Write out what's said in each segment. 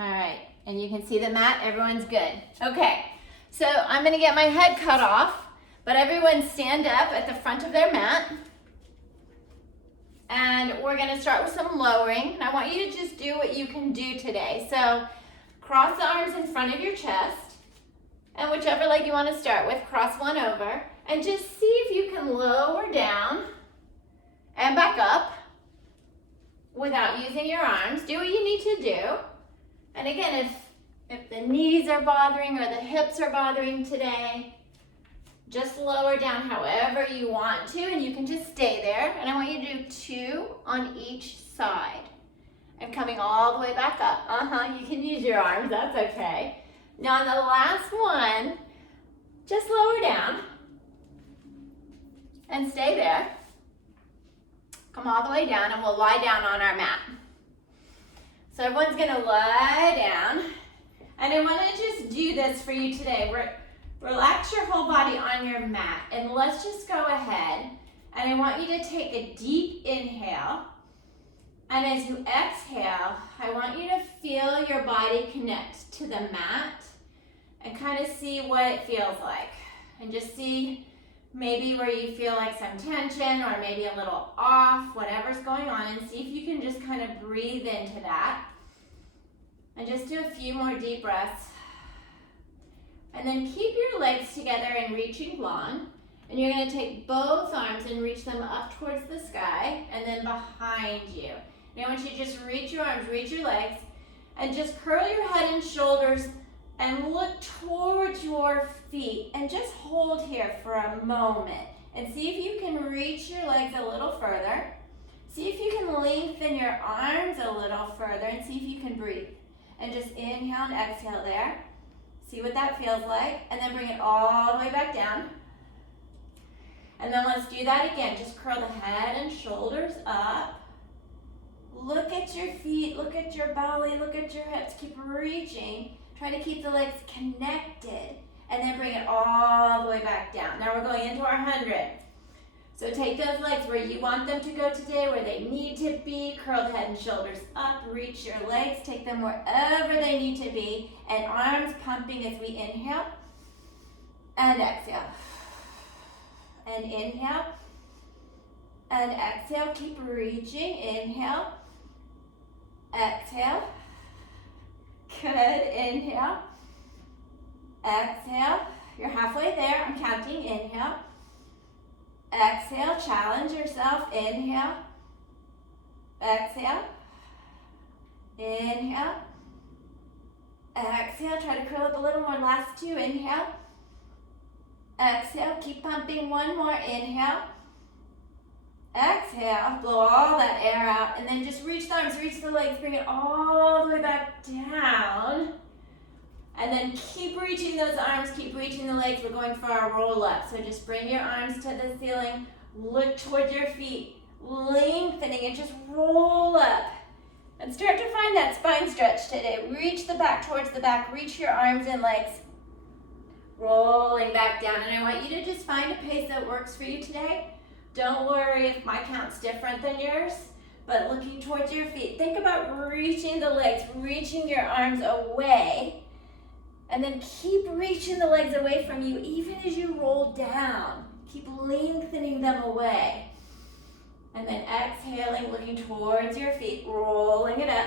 All right, and you can see the mat, everyone's good. Okay, so I'm gonna get my head cut off, but everyone stand up at the front of their mat. And we're gonna start with some lowering. And I want you to just do what you can do today. So cross the arms in front of your chest, and whichever leg you wanna start with, cross one over, and just see if you can lower down and back up without using your arms. Do what you need to do. And again, if the knees are bothering or the hips are bothering today, just lower down however you want to, and you can just stay there. And I want you to do 2 on each side. And coming all the way back up. You can use your arms, that's okay. Now on the last one, just lower down and stay there. Come all the way down, and we'll lie down on our mat. So everyone's gonna lie down. And I wanna just do this for you today. Relax your whole body on your mat, and let's just go ahead, and I want you to take a deep inhale, and as you exhale, I want you to feel your body connect to the mat and kind of see what it feels like, and just see maybe where you feel like some tension or maybe a little off, whatever's going on, and see if you can just kind of breathe into that, and just do a few more deep breaths. And then keep your legs together and reaching long. And you're gonna take both arms and reach them up towards the sky and then behind you. Now I want you to just reach your arms, reach your legs, and just curl your head and shoulders and look towards your feet. And just hold here for a moment and see if you can reach your legs a little further. See if you can lengthen your arms a little further and see if you can breathe. And just inhale and exhale there. See what that feels like, and then bring it all the way back down. And then let's do that again. Just curl the head and shoulders up. Look at your feet, look at your belly, look at your hips. Keep reaching. Try to keep the legs connected, and then bring it all the way back down. Now we're going into our 100. So take those legs where you want them to go today, where they need to be. Curl the head and shoulders up. Reach your legs. Take them wherever they need to be. And arms pumping as we inhale and exhale. And inhale and exhale. Keep reaching. Inhale. Exhale. Good. Inhale. Exhale. You're halfway there. I'm counting. Inhale. Exhale, challenge yourself. Inhale. Exhale. Inhale. Exhale, try to curl up a little more. Last 2, inhale. Exhale, keep pumping. 1 more, inhale. Exhale, blow all that air out, and then just reach the arms, reach the legs, bring it all the way back down. And then keep reaching those arms, keep reaching the legs. We're going for our roll up. So just bring your arms to the ceiling, look towards your feet, lengthening, and just roll up. And start to find that spine stretch today. Reach the back towards the back, reach your arms and legs. Rolling back down. And I want you to just find a pace that works for you today. Don't worry if my count's different than yours, but looking towards your feet. Think about reaching the legs, reaching your arms away. And then keep reaching the legs away from you even as you roll down. Keep lengthening them away. And then exhaling, looking towards your feet, rolling it up.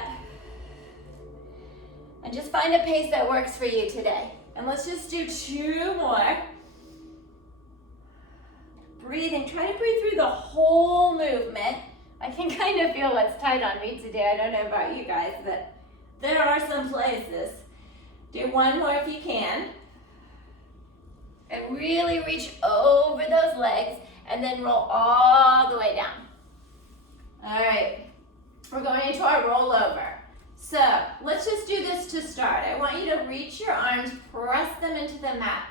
And just find a pace that works for you today. And let's just do 2 more. Breathing, try to breathe through the whole movement. I can kind of feel what's tight on me today. I don't know about you guys, but there are some places. Do 1 more if you can. And really reach over those legs and then roll all the way down. All right, we're going into our rollover. So let's just do this to start. I want you to reach your arms, press them into the mat.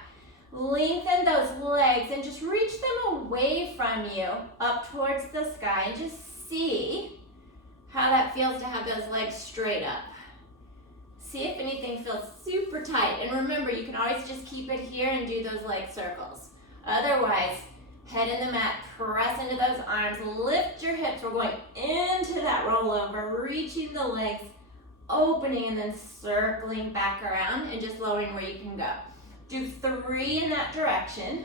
Lengthen those legs and just reach them away from you up towards the sky, and just see how that feels to have those legs straight up. See if anything feels super tight. And remember, you can always just keep it here and do those leg circles. Otherwise, head in the mat, press into those arms, lift your hips. We're going into that rollover, reaching the legs opening and then circling back around and just lowering where you can go. Do 3 in that direction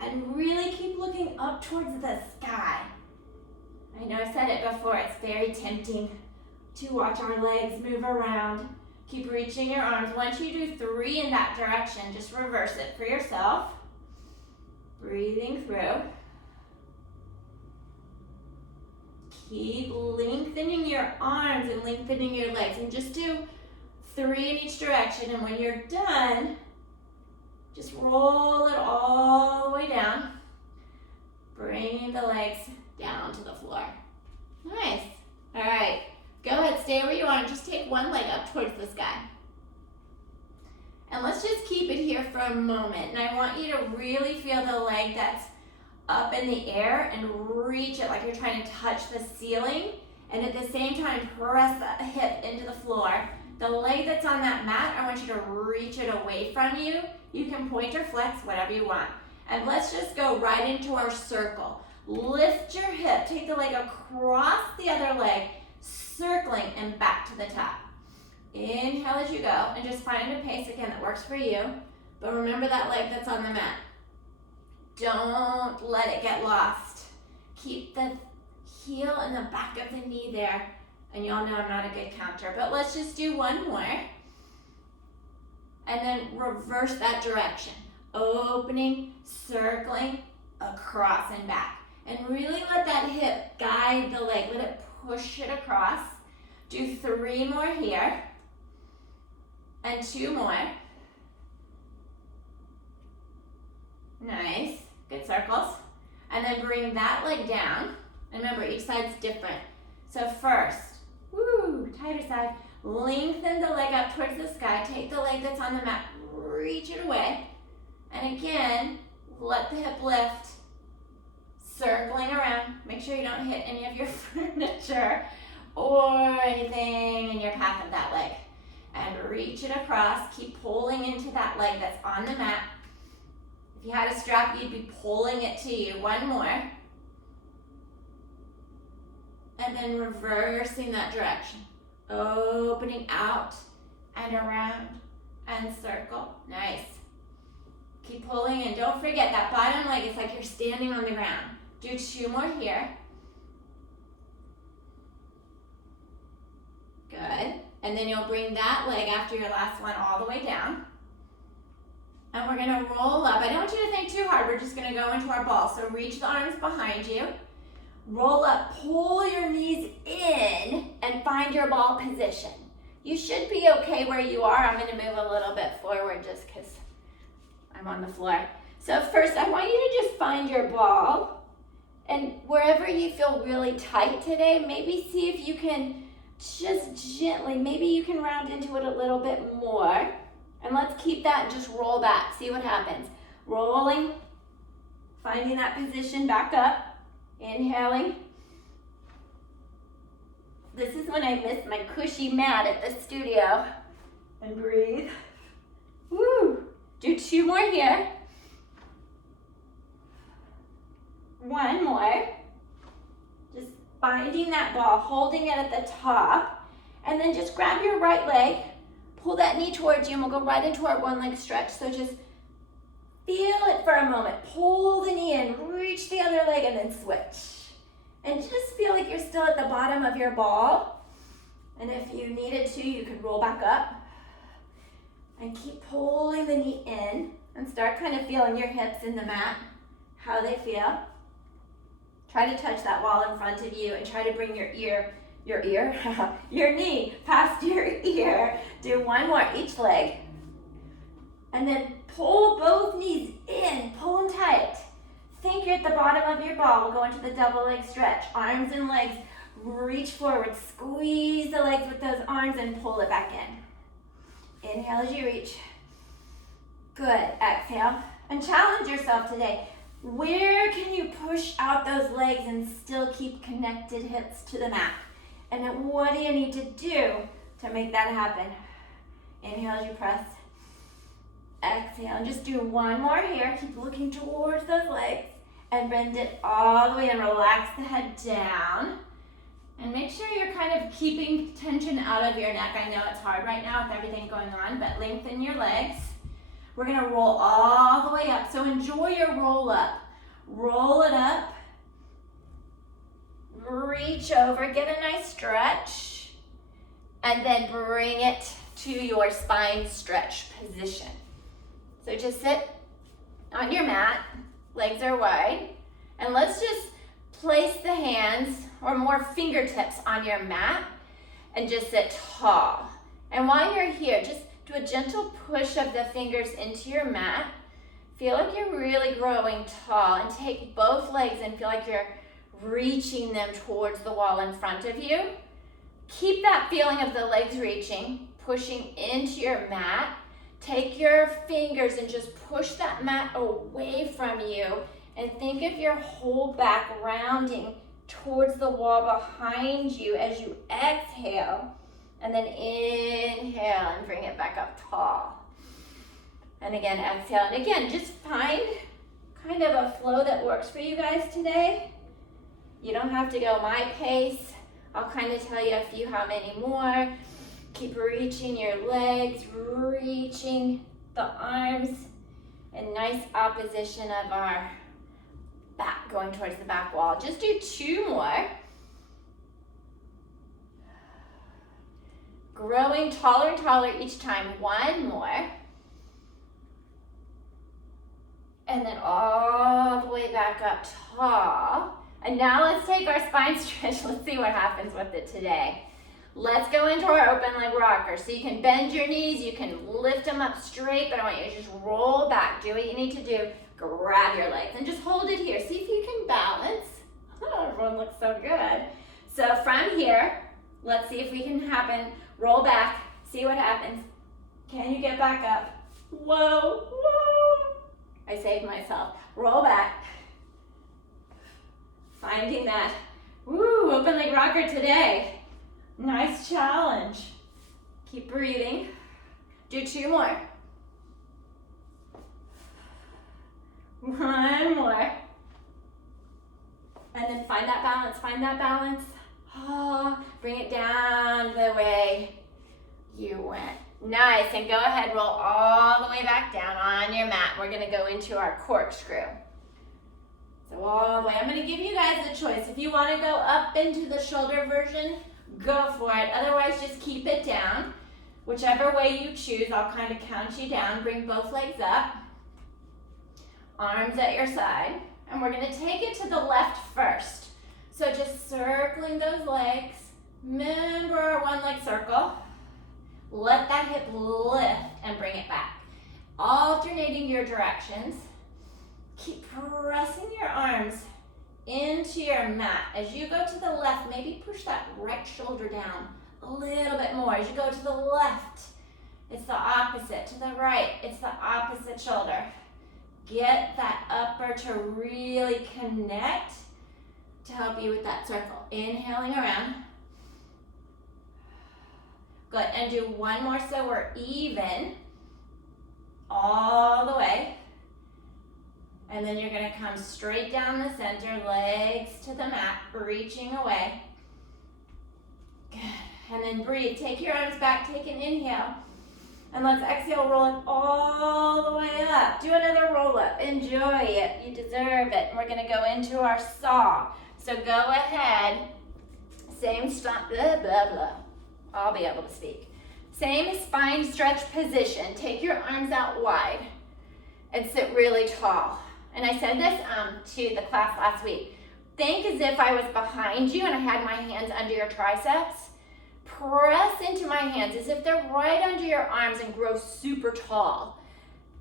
and really keep looking up towards the sky. I know I said it before, it's very tempting to watch our legs move around. Keep reaching your arms. Once you do 3 in that direction, just reverse it for yourself. Breathing through. Keep lengthening your arms and lengthening your legs. And just do 3 in each direction. And when you're done, just roll it all the way down. Bringing the legs down to the floor. Nice. All right. Go ahead, stay where you are and just take one leg up towards the sky. And let's just keep it here for a moment. And I want you to really feel the leg that's up in the air and reach it like you're trying to touch the ceiling. And at the same time, press that hip into the floor. The leg that's on that mat, I want you to reach it away from you. You can point or flex, whatever you want. And let's just go right into our circle. Lift your hip, take the leg across the other leg, circling and back to the top. Inhale as you go, and just find a pace again that works for you. But remember that leg that's on the mat. Don't let it get lost. Keep the heel in the back of the knee there. And y'all know I'm not a good counter, but let's just do one more. And then reverse that direction. Opening, circling, across and back. And really let that hip guide the leg. Let it push it across. Do 3 more here. And 2 more. Nice. Good circles. And then bring that leg down. And remember, each side's different. So first, tighter side. Lengthen the leg up towards the sky. Take the leg that's on the mat. Reach it away. And again, let the hip lift. Circling around. Make sure you don't hit any of your furniture or anything in your path of that leg. And reach it across. Keep pulling into that leg that's on the mat. If you had a strap, you'd be pulling it to you. One more. And then reversing that direction. Opening out and around and circle. Nice. Keep pulling in. Don't forget that bottom leg is like you're standing on the ground. Do 2 more here. Good. And then you'll bring that leg after your last one all the way down. And we're gonna roll up. I don't want you to think too hard. We're just gonna go into our ball. So reach the arms behind you. Roll up, pull your knees in, and find your ball position. You should be okay where you are. I'm gonna move a little bit forward just because I'm on the floor. So first, I want you to just find your ball. And wherever you feel really tight today, maybe see if you can just gently, maybe you can round into it a little bit more. And let's keep that and just roll back. See what happens. Rolling, finding that position back up. Inhaling. This is when I miss my cushy mat at the studio. And breathe. Woo! Do 2 more here. 1 more. Just finding that ball, holding it at the top. And then just grab your right leg, pull that knee towards you, and we'll go right into our 1 leg stretch. So just feel it for a moment. Pull the knee in, reach the other leg, and then switch. And just feel like you're still at the bottom of your ball. And if you needed to, you could roll back up. And keep pulling the knee in. And start kind of feeling your hips in the mat, how they feel. Try to touch that wall in front of you and try to bring your knee past your ear. Do 1 more each leg. And then pull both knees in, pull them tight. Think you're at the bottom of your ball. We'll go into the double leg stretch. Arms and legs, reach forward. Squeeze the legs with those arms and pull it back in. Inhale as you reach. Good, exhale. And challenge yourself today. Where can you push out those legs and still keep connected hips to the mat? And then what do you need to do to make that happen? Inhale as you press. Exhale, and just do 1 more here. Keep looking towards those legs and bend it all the way and relax the head down. And make sure you're kind of keeping tension out of your neck. I know it's hard right now with everything going on, but lengthen your legs. We're gonna roll all the way up. So enjoy your roll up. Roll it up. Reach over, get a nice stretch, and then bring it to your spine stretch position. So just sit on your mat, legs are wide, and let's just place the hands or more fingertips on your mat and just sit tall. And while you're here, just do a gentle push of the fingers into your mat. Feel like you're really growing tall, and take both legs and feel like you're reaching them towards the wall in front of you. Keep that feeling of the legs reaching, pushing into your mat. Take your fingers and just push that mat away from you, and think of your whole back rounding towards the wall behind you as you exhale, and then inhale and bring it back up tall. And again, exhale. And again, just find kind of a flow that works for you guys today. You don't have to go my pace. I'll kind of tell you a few how many more. Keep reaching your legs, reaching the arms, and nice opposition of our back going towards the back wall. Just do 2 more. Growing taller and taller each time. 1 more. And then all the way back up tall. And now let's take our spine stretch. Let's see what happens with it today. Let's go into our open leg rocker. So you can bend your knees, you can lift them up straight, but I want you to just roll back. Do what you need to do. Grab your legs and just hold it here. See if you can balance. Oh, everyone looks so good. So from here, let's see if we can roll back, see what happens. Can you get back up? Whoa, whoa. I saved myself. Roll back. Finding that, open leg rocker today. Nice challenge. Keep breathing. Do 2 more. 1 more. And then find that balance, bring it down the way you went. Nice, and go ahead, roll all the way back down on your mat. We're gonna go into our corkscrew. So all the way, I'm gonna give you guys a choice. If you wanna go up into the shoulder version, go for it. Otherwise, just keep it down. Whichever way you choose, I'll kind of count you down. Bring both legs up. Arms at your side. And we're gonna take it to the left first. So just circling those legs. Remember our 1 leg circle. Let that hip lift and bring it back. Alternating your directions. Keep pressing your arms into your mat. As you go to the left, maybe push that right shoulder down a little bit more. As you go to the left, it's the opposite. To the right, it's the opposite shoulder. Get that upper to really connect to help you with that circle. Inhaling around. Good, and do 1 more so we're even all the way. And then you're gonna come straight down the center, legs to the mat, reaching away. Good, and then breathe. Take your arms back, take an inhale. And let's exhale, roll it all the way up. Do another roll up, enjoy it, you deserve it. And we're gonna go into our saw. So go ahead, same stop, blah, blah, blah. I'll be able to speak. Same spine stretch position. Take your arms out wide and sit really tall. And I said this to the class last week. Think as if I was behind you and I had my hands under your triceps. Press into my hands as if they're right under your arms and grow super tall.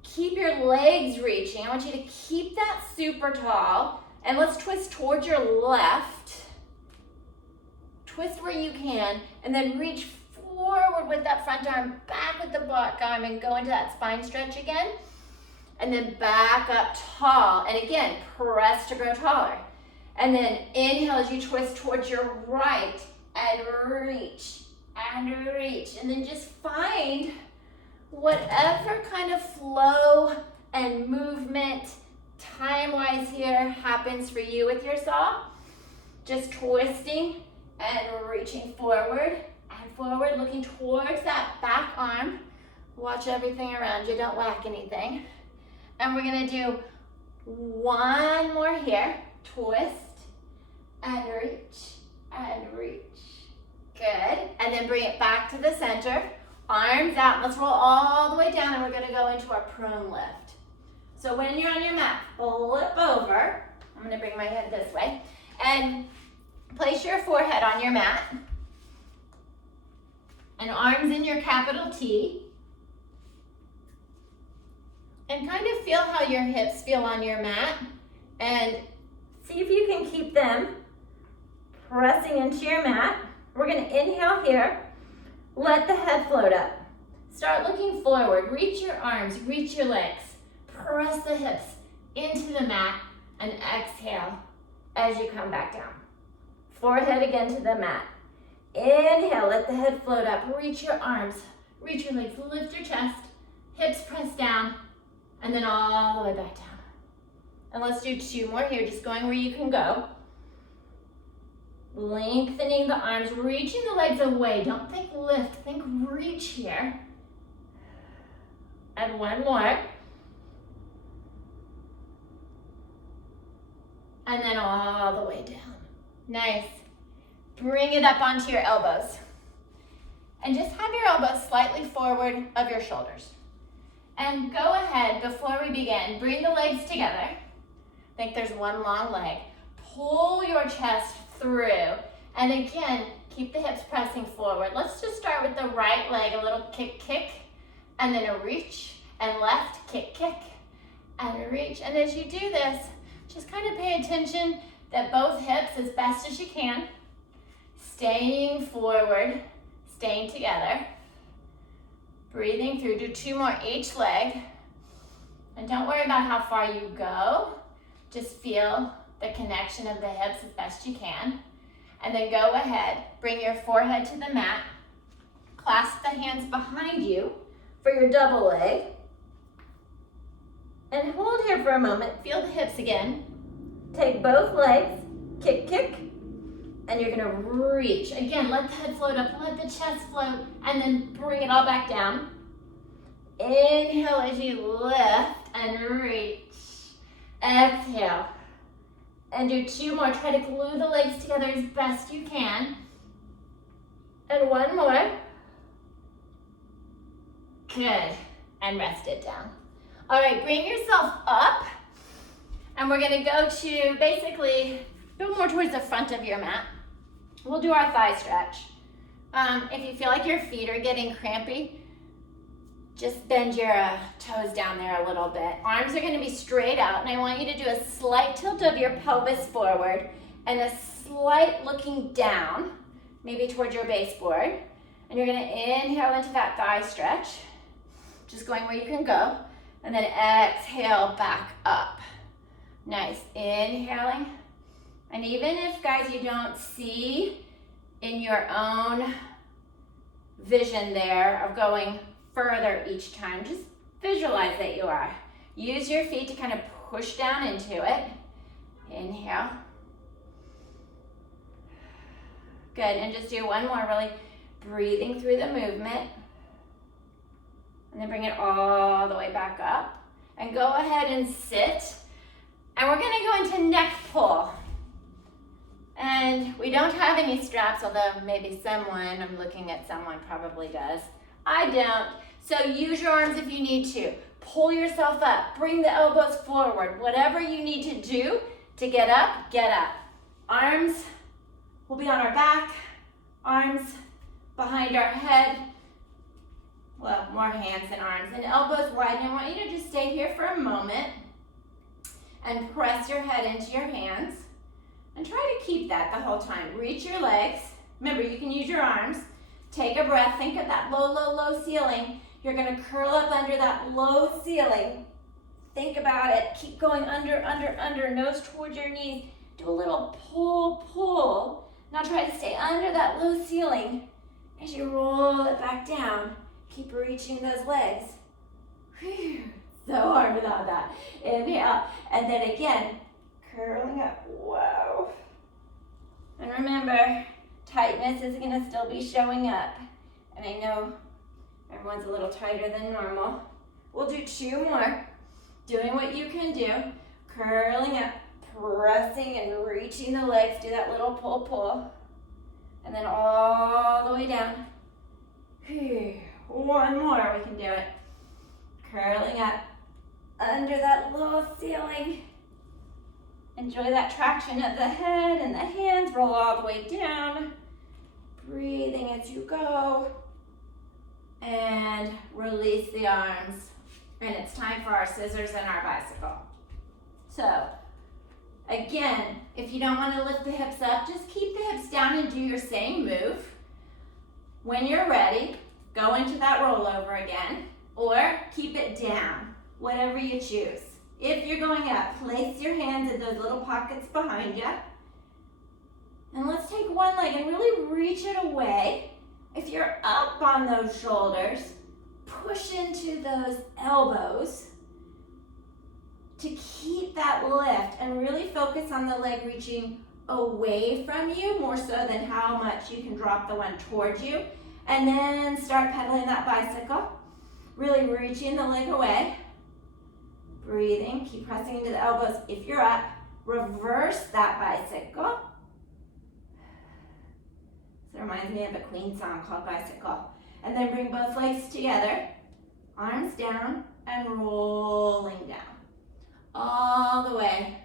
Keep your legs reaching. I want you to keep that super tall. And let's twist towards your left. Twist where you can, and then reach forward with that front arm, back with the back arm, and go into that spine stretch again. And then back up tall. And again, press to grow taller. And then inhale as you twist towards your right, and reach, and reach. And then just find whatever kind of flow and movement, time-wise here, happens for you with your saw. Just twisting and reaching forward and forward, looking towards that back arm. Watch everything around you, don't whack anything. And we're gonna do one more here. Twist and reach and reach. Good. And then bring it back to the center. Arms out. Let's roll all the way down and we're gonna go into our prone lift. So when you're on your mat, flip over. I'm gonna bring my head this way. And place your forehead on your mat. And arms in your capital T. And kind of feel how your hips feel on your mat. And see if you can keep them pressing into your mat. We're gonna inhale here. Let the head float up. Start looking forward. Reach your arms, reach your legs. Press the hips into the mat and exhale as you come back down. Forehead again to the mat. Inhale, let the head float up. Reach your arms, reach your legs, lift your chest, hips press down, and then all the way back down. And let's do 2 more here, just going where you can go. Lengthening the arms, reaching the legs away. Don't think lift, think reach here. And 1 more. And then all the way down. Nice. Bring it up onto your elbows. And just have your elbows slightly forward of your shoulders. And go ahead, before we begin, bring the legs together. Think there's one long leg. Pull your chest through. And again, keep the hips pressing forward. Let's just start with the right leg, a little kick, kick, and then a reach, and left, kick, kick, and reach. And as you do this, just kind of pay attention that both hips, as best as you can, staying forward, staying together. Breathing through, do 2 more each leg. And don't worry about how far you go. Just feel the connection of the hips as best you can. And then go ahead, bring your forehead to the mat. Clasp the hands behind you for your double leg. And hold here for a moment. Feel the hips again. Take both legs, kick, kick, and you're gonna reach. Again, let the head float up, let the chest float, and then bring it all back down. Inhale as you lift and reach. Exhale. And do 2 more. Try to glue the legs together as best you can. And 1 more. Good. And rest it down. All right, bring yourself up. And we're gonna go to basically go more towards the front of your mat. We'll do our thigh stretch. If you feel like your feet are getting crampy, just bend your toes down there a little bit. Arms are gonna be straight out, and I want you to do a slight tilt of your pelvis forward and a slight looking down, maybe towards your baseboard. And you're gonna inhale into that thigh stretch, just going where you can go, and then exhale back up. Nice, inhaling. And even if, guys, you don't see in your own vision there of going further each time, just visualize that you are. Use your feet to kind of push down into it. Inhale. Good, and just do 1 more, really breathing through the movement. And then bring it all the way back up. And go ahead and sit. And we're gonna go into neck pull. And we don't have any straps, although maybe someone, I'm looking at someone, probably does. I don't. So use your arms if you need to. Pull yourself up. Bring the elbows forward. Whatever you need to do to get up, get up. Arms will be on our back. Arms behind our head. Well, more hands than arms. And elbows wide. And I want you to just stay here for a moment and press your head into your hands. And try to keep that the whole time. Reach your legs. Remember, you can use your arms. Take a breath. Think of that low, low, low ceiling. You're going to curl up under that low ceiling. Think about it. Keep going under, under, under. Nose towards your knees. Do a little pull, pull. Now try to stay under that low ceiling. As you roll it back down, keep reaching those legs. Whew. So hard without that. Inhale. And then again, curling up. Whoa. And remember, tightness is gonna still be showing up. And I know everyone's a little tighter than normal. We'll do 2 more. Doing what you can do. Curling up, pressing and reaching the legs. Do that little pull, pull. And then all the way down. 1 more, we can do it. Curling up under that low ceiling. Enjoy that traction of the head and the hands. Roll all the way down. Breathing as you go. And release the arms. And it's time for our scissors and our bicycle. So, again, if you don't want to lift the hips up, just keep the hips down and do your same move. When you're ready, go into that rollover again, or keep it down, whatever you choose. If you're going up, place your hands in those little pockets behind you. And let's take one leg and really reach it away. If you're up on those shoulders, push into those elbows to keep that lift and really focus on the leg reaching away from you more so than how much you can drop the one towards you. And then start pedaling that bicycle, really reaching the leg away. Breathing, keep pressing into the elbows. If you're up, reverse that bicycle. This reminds me of a Queen song called Bicycle. And then bring both legs together, arms down and rolling down. All the way.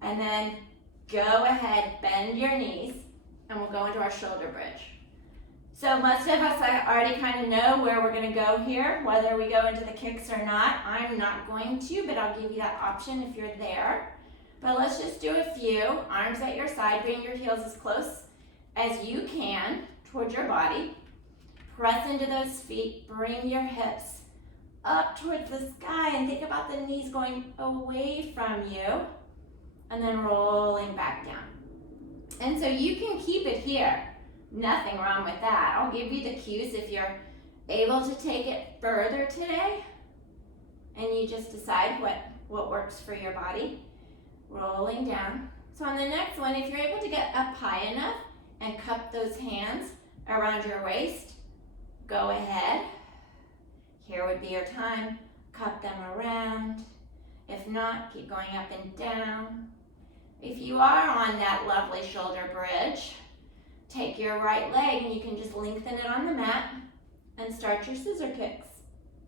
And then go ahead, bend your knees, and we'll go into our shoulder bridge. So most of us already kind of know where we're going to go here, whether we go into the kicks or not. I'm not going to, but I'll give you that option if you're there. But let's just do a few. Arms at your side, bring your heels as close as you can towards your body. Press into those feet, bring your hips up towards the sky and think about the knees going away from you and then rolling back down. And so you can keep it here. Nothing wrong with that. I'll give you the cues if you're able to take it further today and you just decide what works for your body. Rolling down. So on the next one, if you're able to get up high enough and cup those hands around your waist, go ahead. Here would be your time. Cup them around. If not, keep going up and down. If you are on that lovely shoulder bridge, take your right leg and you can just lengthen it on the mat and start your scissor kicks.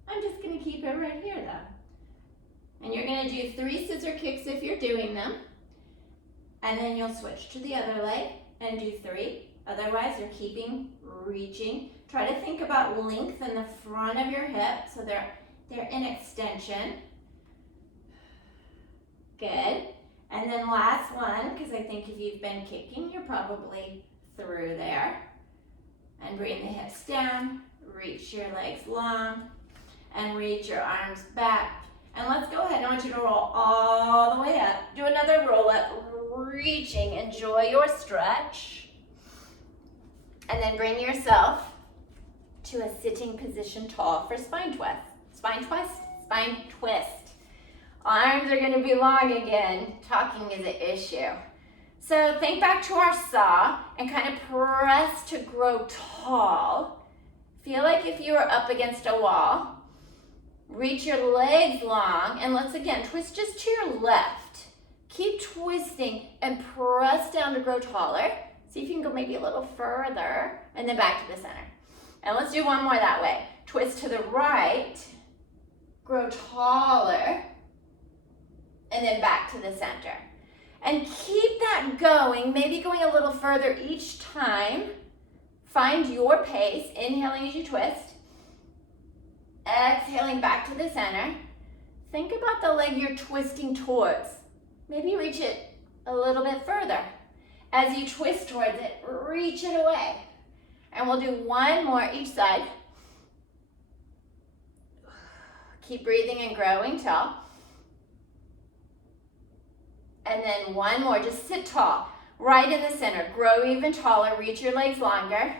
I'm just going to keep it right here though. And you're going to do 3 scissor kicks if you're doing them. And then you'll switch to the other leg and do 3. Otherwise, you're keeping reaching. Try to think about length in the front of your hip so they're in extension. Good. And then last one, because I think if you've been kicking, you're probably through there. And bring the hips down, reach your legs long, and reach your arms back. And let's go ahead. I want you to roll all the way up. Do another roll up, reaching. Enjoy your stretch. And then bring yourself to a sitting position tall for spine twist. Spine twist, spine twist. Arms are going to be long again. Talking is an issue. So think back to our saw and kind of press to grow tall. Feel like if you were up against a wall. Reach your legs long, and let's again twist just to your left. Keep twisting and press down to grow taller. See if you can go maybe a little further, and then back to the center. And let's do one more that way. Twist to the right, grow taller, and then back to the center. And keep that going, maybe going a little further each time. Find your pace, inhaling as you twist. Exhaling back to the center. Think about the leg you're twisting towards. Maybe reach it a little bit further. As you twist towards it, reach it away. And we'll do one more each side. Keep breathing and growing tall. And then one more, just sit tall, right in the center. Grow even taller, reach your legs longer,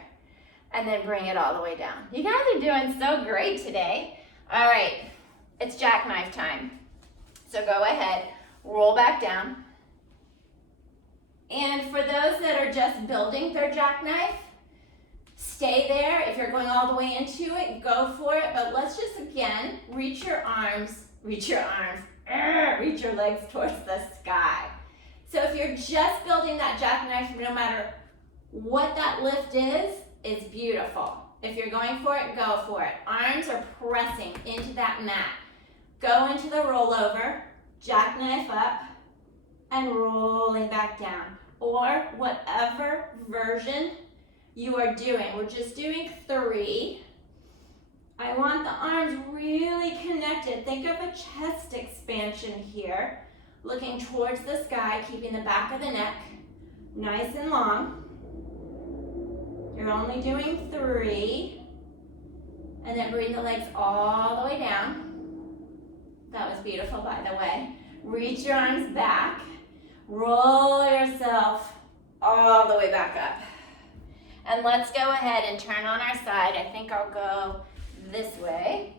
and then bring it all the way down. You guys are doing so great today. All right, it's jackknife time. So go ahead, roll back down. And for those that are just building their jackknife, stay there. If you're going all the way into it, go for it. But let's just, again, reach your legs towards the sky. So if you're just building that jackknife, no matter what that lift is beautiful. If you're going for it, go for it. Arms are pressing into that mat. Go into the rollover, jackknife up, and rolling back down. Or whatever version you are doing. We're just doing 3. I want the arms really connected. Think of a chest expansion here. Looking towards the sky, keeping the back of the neck nice and long. You're only doing 3. And then bring the legs all the way down. That was beautiful, by the way. Reach your arms back. Roll yourself all the way back up. And let's go ahead and turn on our side. I think I'll go this way.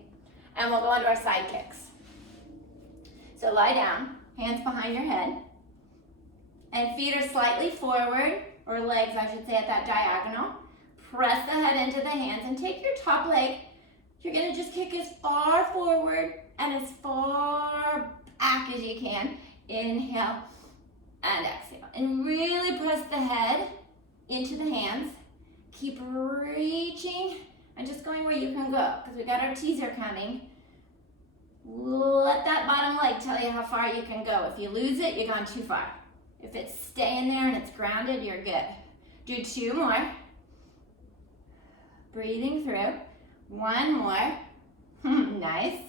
And we'll go into our side kicks. So lie down, hands behind your head. And feet are slightly forward, or legs, I should say, at that diagonal. Press the head into the hands and take your top leg. You're gonna just kick as far forward and as far back as you can. Inhale and exhale. And really press the head into the hands. Keep reaching and just going where you can go, because we got our teaser coming. Let that bottom leg tell you how far you can go. If you lose it, you've gone too far. If it's staying there and it's grounded, you're good. Do 2 more. Breathing through. 1 more. Nice.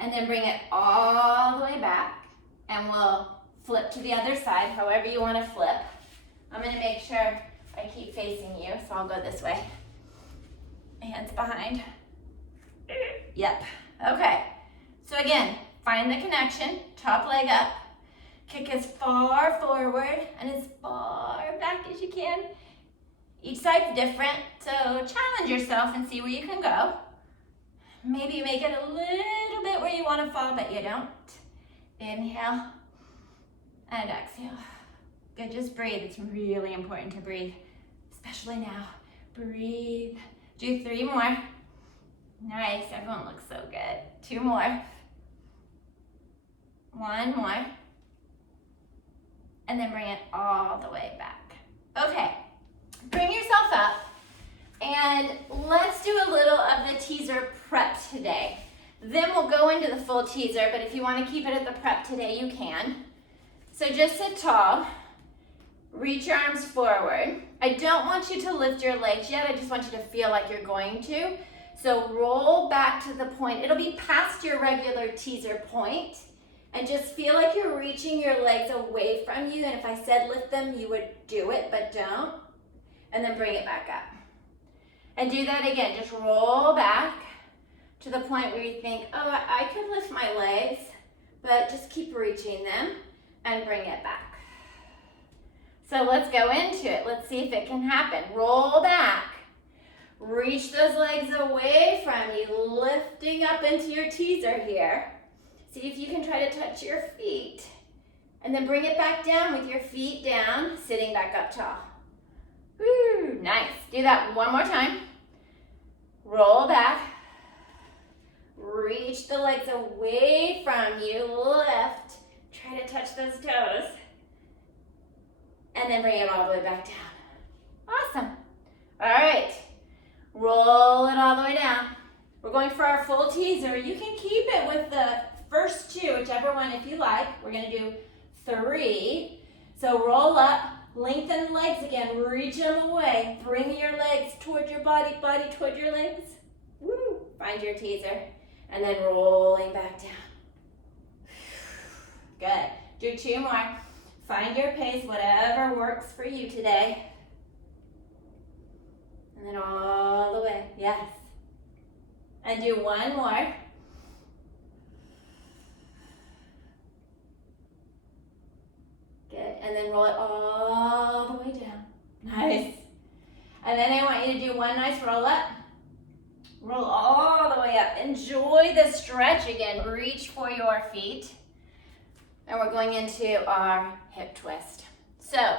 And then bring it all the way back. And we'll flip to the other side, however you want to flip. I'm going to make sure I keep facing you, so I'll go this way. Hands behind. Yep. Okay. So again, find the connection. Top leg up. Kick as far forward and as far back as you can. Each side's different, so challenge yourself and see where you can go. Maybe make it a little bit where you want to fall, but you don't. Inhale and exhale. Good, just breathe. It's really important to breathe, especially now. Breathe. Do 3 more. Nice, everyone looks so good. 2 more. 1 more. And then bring it all the way back. Okay, bring yourself up and let's do a little of the teaser prep today. Then we'll go into the full teaser, but if you want to keep it at the prep today, you can. So just sit tall. Reach your arms forward. I don't want you to lift your legs yet. I just want you to feel like you're going to. So roll back to the point. It'll be past your regular teaser point. And just feel like you're reaching your legs away from you. And if I said lift them, you would do it, but don't. And then bring it back up. And do that again. Just roll back to the point where you think, oh, I could lift my legs, but just keep reaching them and bring it back. So let's go into it. Let's see if it can happen. Roll back. Reach those legs away from you, lifting up into your teaser here. See if you can try to touch your feet. And then bring it back down with your feet down, sitting back up tall. Woo, nice. Do that one more time. Roll back. Reach the legs away from you, lift. Try to touch those toes. And then bring it all the way back down. Awesome. All right. Roll it all the way down. We're going for our full teaser. You can keep it with the first 2, whichever one if you like. We're going to do 3. So roll up, lengthen the legs again, reach them away. Bring your legs toward your body, body toward your legs. Woo! Find your teaser. And then rolling back down. Good. Do 2 more. Find your pace, whatever works for you today. And then all the way, yes. And do 1 more. Good, and then roll it all the way down. Nice. And then I want you to do one nice roll up. Roll all the way up. Enjoy the stretch again. Reach for your feet. And we're going into our hip twist. So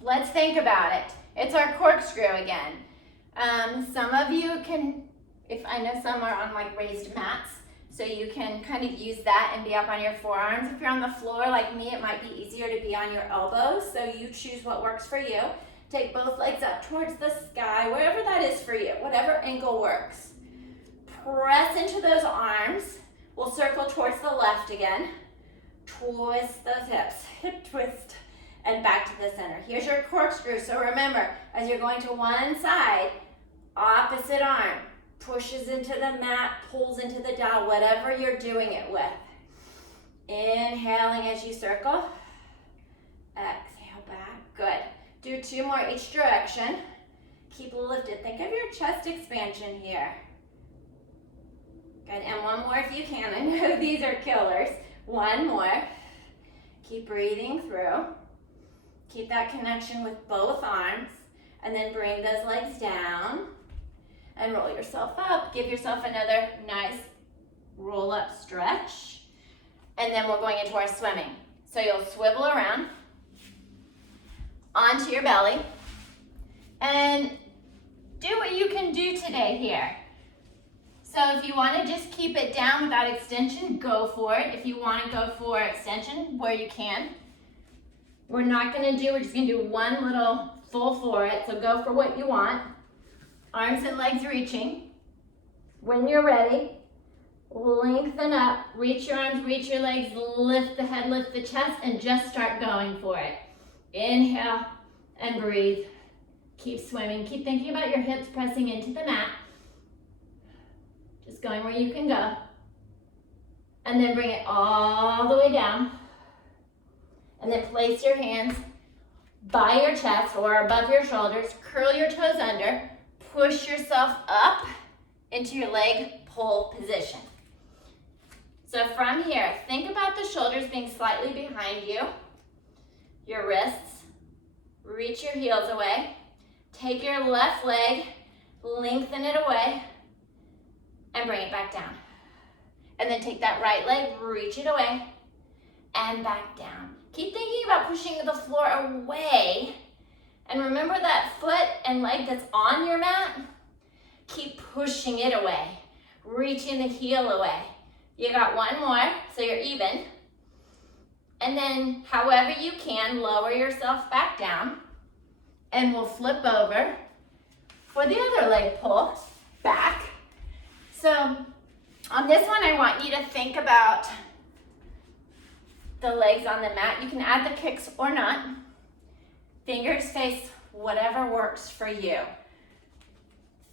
let's think about it. It's our corkscrew again. Some of you can, if I know some are on like raised mats, so you can kind of use that and be up on your forearms. If you're on the floor like me, it might be easier to be on your elbows, so you choose what works for you. Take both legs up towards the sky, wherever that is for you, whatever ankle works. Press into those arms. We'll circle towards the left again. Twist those hips, hip twist, and back to the center. Here's your corkscrew. So remember, as you're going to one side, opposite arm pushes into the mat, pulls into the dowel, whatever you're doing it with. Inhaling as you circle. Exhale back. Good. Do 2 more each direction. Keep lifted. Think of your chest expansion here. Good. And 1 more if you can. I know these are killers. 1 more. Keep breathing through. Keep that connection with both arms. And then bring those legs down. And roll yourself up. Give yourself another nice roll up stretch. And then we're going into our swimming. So you'll swivel around onto your belly. And do what you can do today here. So if you want to just keep it down without extension, go for it. If you want to go for extension, where you can. We're not going to do, we're just going to do one little full for it. So go for what you want. Arms and legs reaching. When you're ready, lengthen up, reach your arms, reach your legs, lift the head, lift the chest, and just start going for it. Inhale and breathe. Keep swimming. Keep thinking about your hips pressing into the mat. Just going where you can go. And then bring it all the way down. And then place your hands by your chest or above your shoulders. Curl your toes under. Push yourself up into your leg pull position. So from here, think about the shoulders being slightly behind you. Your wrists. Reach your heels away. Take your left leg, lengthen it away, and bring it back down. And then take that right leg, reach it away, and back down. Keep thinking about pushing the floor away. And remember that foot and leg that's on your mat? Keep pushing it away. Reaching the heel away. You got 1 more, so you're even. And then, however you can, lower yourself back down. And we'll flip over for the other leg pull back. So on this one, I want you to think about the legs on the mat. You can add the kicks or not. Fingers face whatever works for you.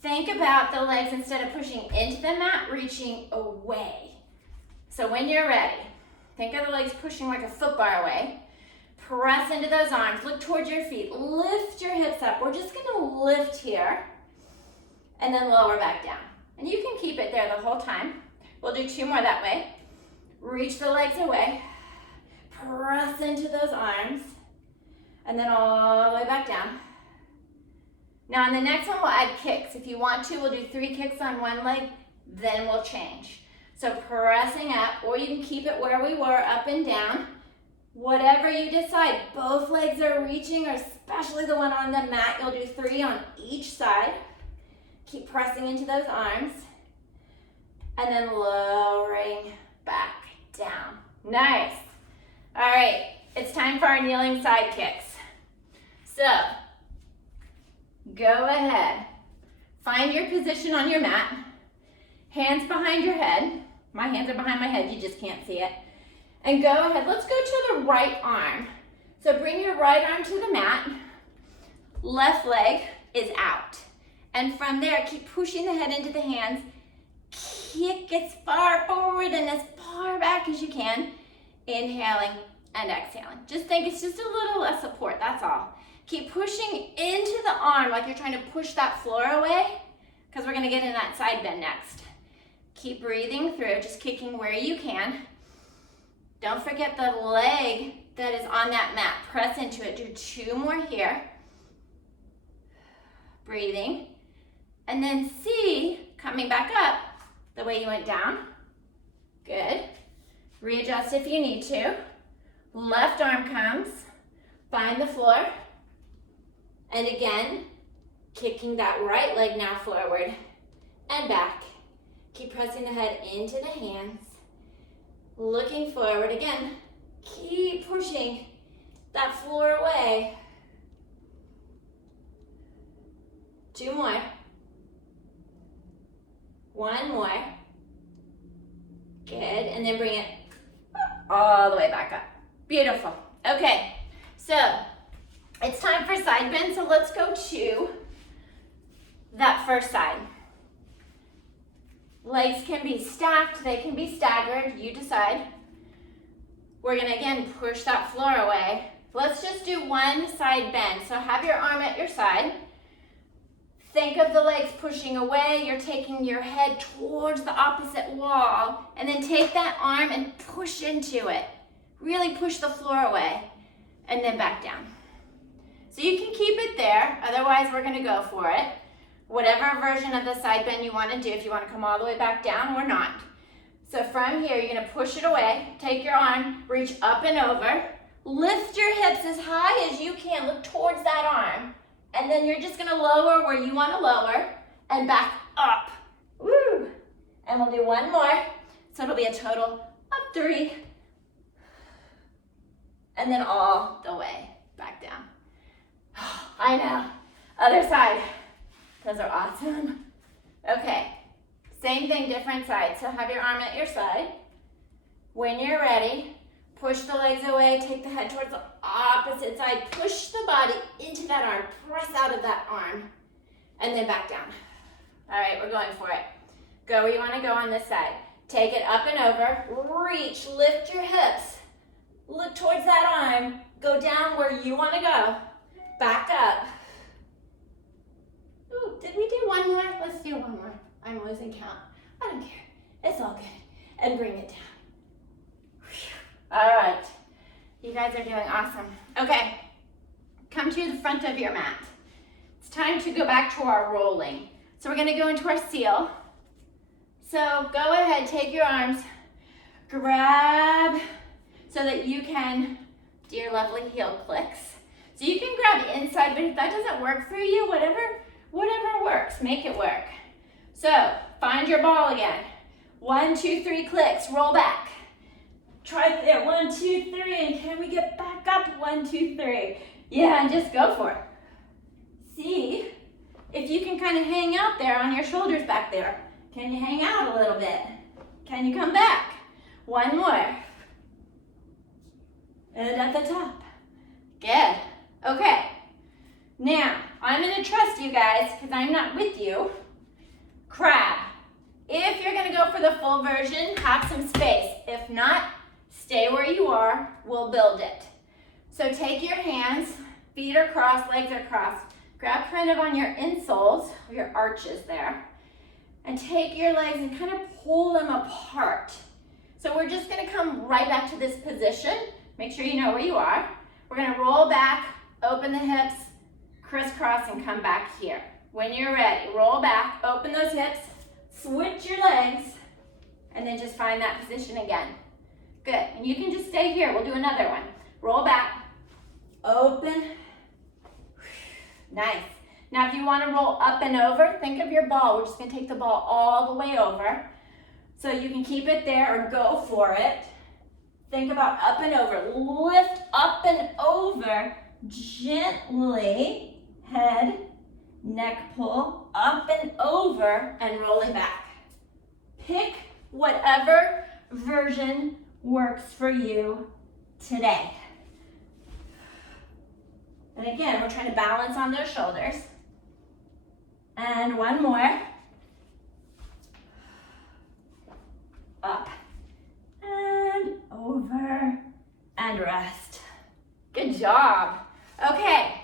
Think about the legs, instead of pushing into the mat, reaching away. So when you're ready, think of the legs pushing like a foot bar away. Press into those arms, look towards your feet, lift your hips up. We're just gonna lift here and then lower back down. And you can keep it there the whole time. We'll do 2 more that way. Reach the legs away, press into those arms, and then all the way back down. Now on the next one, we'll add kicks. If you want to, we'll do 3 kicks on one leg, then we'll change. So pressing up, or you can keep it where we were, up and down. Whatever you decide, both legs are reaching, or especially the one on the mat, you'll do 3 on each side. Keep pressing into those arms. And then lowering back down. Nice. All right, it's time for our kneeling side kicks. So, go ahead. Find your position on your mat. Hands behind your head. My hands are behind my head, you just can't see it. And go ahead, let's go to the right arm. So bring your right arm to the mat. Left leg is out. And from there, keep pushing the head into the hands. Kick as far forward and as far back as you can. Inhaling and exhaling. Just think it's just a little less support, that's all. Keep pushing into the arm like you're trying to push that floor away, because we're gonna get in that side bend next. Keep breathing through, just kicking where you can. Don't forget the leg that is on that mat. Press into it. Do 2 more here. Breathing. And then see, coming back up, the way you went down. Good. Readjust if you need to. Left arm comes. Find the floor. And again, kicking that right leg now forward and back. Keep pressing the head into the hands. Looking forward again. Keep pushing that floor away. 2 more. 1 more. Good, and then bring it all the way back up. Beautiful. Okay, so it's time for side bend, so let's go to that first side. Legs can be stacked, they can be staggered, you decide. We're gonna again push that floor away. Let's just do one side bend. So have your arm at your side. Think of the legs pushing away. You're taking your head towards the opposite wall, and then take that arm and push into it. Really push the floor away, and then back down. So you can keep it there, otherwise we're gonna go for it. Whatever version of the side bend you wanna do, if you wanna come all the way back down or not. So from here, you're gonna push it away, take your arm, reach up and over, lift your hips as high as you can, look towards that arm. And then you're just gonna lower where you wanna lower and back up. Woo! And we'll do 1 more. So it'll be a total of 3. And then all the way back down. I know. Other side. Those are awesome. Okay. Same thing, different side. So have your arm at your side. When you're ready, push the legs away, take the head towards the opposite side, push the body into that arm, press out of that arm, and then back down. All right, we're going for it. Go where you want to go on this side. Take it up and over, reach, lift your hips, look towards that arm, go down where you want to go, back up. Ooh, did we do 1 more? Let's do 1 more. I'm losing count. I don't care. It's all good. And bring it down. All right. You guys are doing awesome. Okay. Come to the front of your mat. It's time to go back to our rolling. So we're going to go into our seal. So go ahead, take your arms, grab so that you can do your lovely heel clicks. So you can grab inside, but if that doesn't work for you, whatever works, make it work. So find your ball again. 1, 2, 3 clicks, roll back. Try it there, 1, 2, 3, and can we get back up? 1, 2, 3. Yeah, and just go for it. See if you can kind of hang out there on your shoulders back there. Can you hang out a little bit? Can you come back? 1 more. And at the top. Good. Okay. Now, I'm going to trust you guys because I'm not with you. Crab. If you're going to go for the full version, have some space. If not, stay where you are. We'll build it. So take your hands, feet are crossed, legs are crossed. Grab kind of on your insoles, your arches there. And take your legs and kind of pull them apart. So we're just going to come right back to this position. Make sure you know where you are. We're going to roll back, open the hips, crisscross, and come back here. When you're ready, roll back, open those hips, switch your legs, and then just find that position again. Good. And you can just stay here. We'll do another one. Roll back, open. Nice. Now, if you want to roll up and over, think of your ball. We're just going to take the ball all the way over. So you can keep it there or go for it. Think about up and over. Lift up and over gently. Head, neck pull, up and over, and rolling back. Pick whatever version works for you today. And again, we're trying to balance on those shoulders. And 1 more. Up and over and rest. Good job. Okay,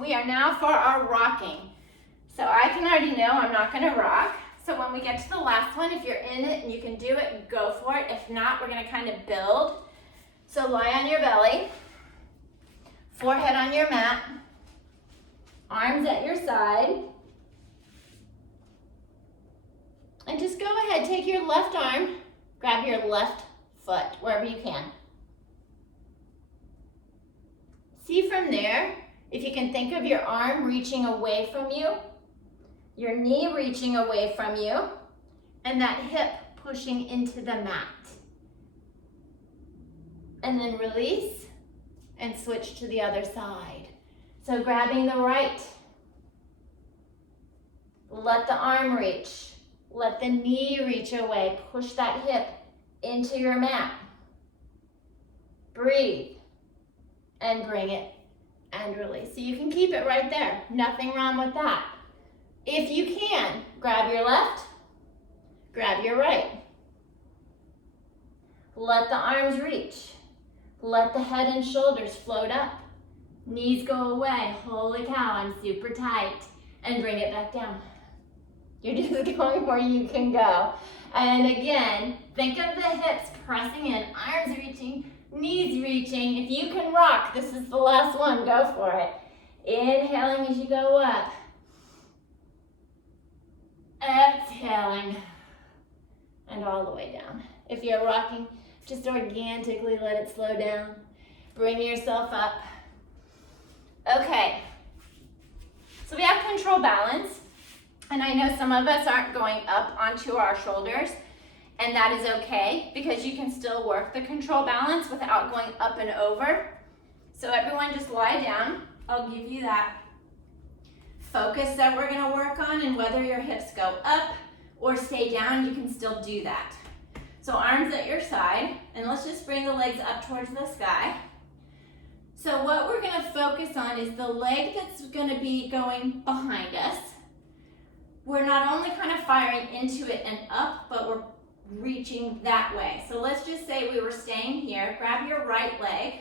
we are now for our rocking. So I can already know I'm not going to rock. So when we get to the last one, if you're in it and you can do it, go for it. If not, we're going to kind of build. So lie on your belly, forehead on your mat, arms at your side. And just go ahead, take your left arm, grab your left foot, wherever you can. See from there, if you can think of your arm reaching away from you, your knee reaching away from you, and that hip pushing into the mat. And then release and switch to the other side. So grabbing the right, let the arm reach, let the knee reach away, push that hip into your mat. Breathe and bring it and release. So you can keep it right there, nothing wrong with that. If you can, grab your left, grab your right. Let the arms reach. Let the head and shoulders float up. Knees go away. Holy cow, I'm super tight. And bring it back down. You're just going where you can go. And again, think of the hips pressing in, arms reaching, knees reaching. If you can rock, this is the last one, go for it. Inhaling as you go up. Exhaling. And all the way down. If you're rocking, just organically let it slow down. Bring yourself up. Okay. So we have control balance. And I know some of us aren't going up onto our shoulders. And that is okay, because you can still work the control balance without going up and over. So everyone just lie down. I'll give you that focus that we're gonna work on, and whether your hips go up or stay down, you can still do that. So arms at your side, and let's just bring the legs up towards the sky. So what we're gonna focus on is the leg that's gonna be going behind us. We're not only kind of firing into it and up, but we're reaching that way. So let's just say we were staying here. Grab your right leg,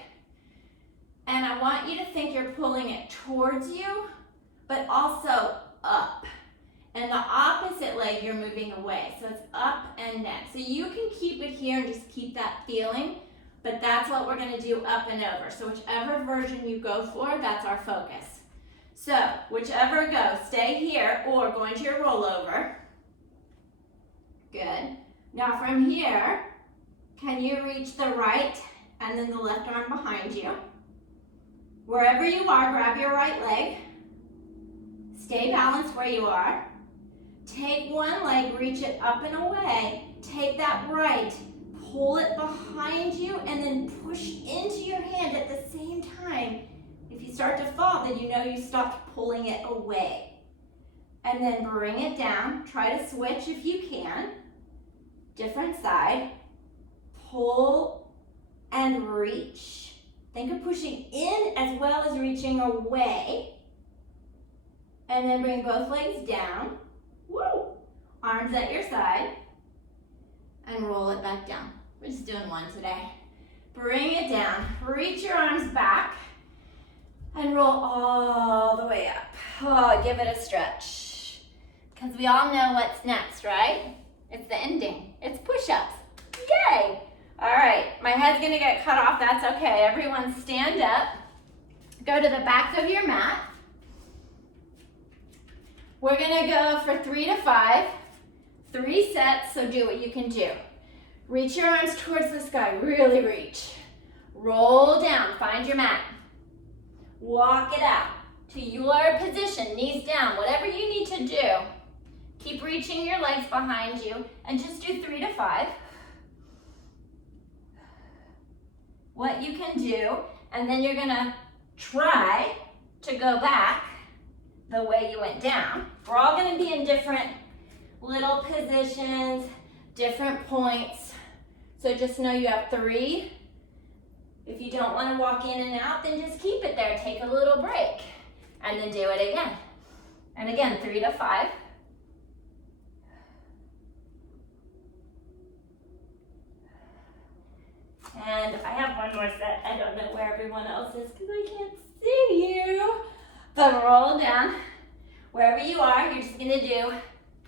and I want you to think you're pulling it towards you, but also up. And the opposite leg, you're moving away. So it's up and down. So you can keep it here and just keep that feeling, but that's what we're gonna do up and over. So whichever version you go for, that's our focus. So whichever goes, stay here or go into your rollover. Good. Now from here, can you reach the right and then the left arm behind you? Wherever you are, grab your right leg. Stay balanced where you are. Take one leg, reach it up and away. Take that right, pull it behind you, and then push into your hand at the same time. If you start to fall, then you know you stopped pulling it away. And then bring it down. Try to switch if you can. Different side. Pull and reach. Think of pushing in as well as reaching away. And then bring both legs down. Woo! Arms at your side. And roll it back down. We're just doing one today. Bring it down. Reach your arms back. And roll all the way up. Oh, give it a stretch. Because we all know what's next, right? It's the ending. It's push-ups. Yay! All right, my head's gonna get cut off. That's okay. Everyone stand up. Go to the back of your mat. We're gonna go for 3 to 5. 3 sets, so do what you can do. Reach your arms towards the sky, really reach. Roll down, find your mat. Walk it out to your position, knees down, whatever you need to do. Keep reaching your legs behind you and just do 3 to 5. What you can do, and then you're gonna try to go back the way you went down. We're all gonna be in different little positions, different points. So just know you have 3. If you don't wanna walk in and out, then just keep it there. Take a little break and then do it again. And again, 3 to 5. And I have one more set. I don't know where everyone else is because I can't see you. But roll down. Wherever you are, you're just gonna do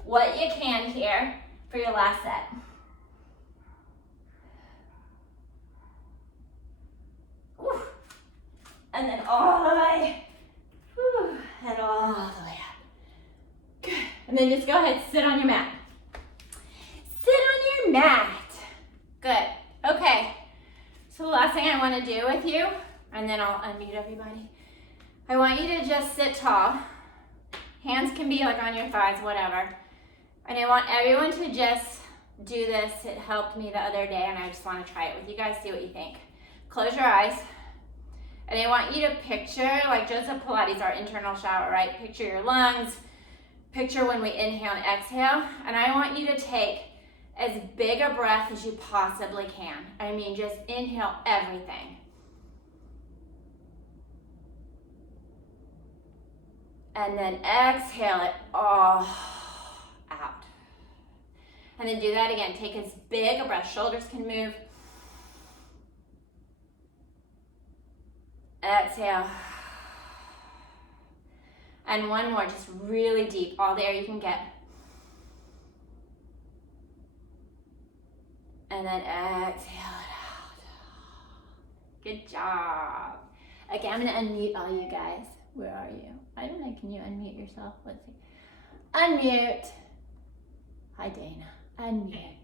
what you can here for your last set. Whew. And then all the way. Whew. And all the way up. Good. And then just go ahead, sit on your mat. Sit on your mat. Good. Okay. So the last thing I want to do with you, and then I'll unmute everybody. I want you to just sit tall. Hands can be like on your thighs, whatever. And I want everyone to just do this. It helped me the other day, and I just want to try it with you guys, see what you think. Close your eyes. And I want you to picture, like Joseph Pilates, our internal shower, right? Picture your lungs. Picture when we inhale and exhale. And I want you to take as big a breath as you possibly can. I mean, just inhale everything. And then exhale it all out. And then do that again. Take as big a breath. Shoulders can move. Exhale. And one more, just really deep. All the air you can get. And then exhale it out. Good job. Okay, I'm going to unmute all you guys. Where are you? I don't know. Can you unmute yourself? Let's see. Unmute. Hi, Dana. Unmute.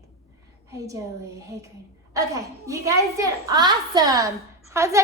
Hey, Joey. Hey, Corinne. Okay, you guys did awesome. How's that?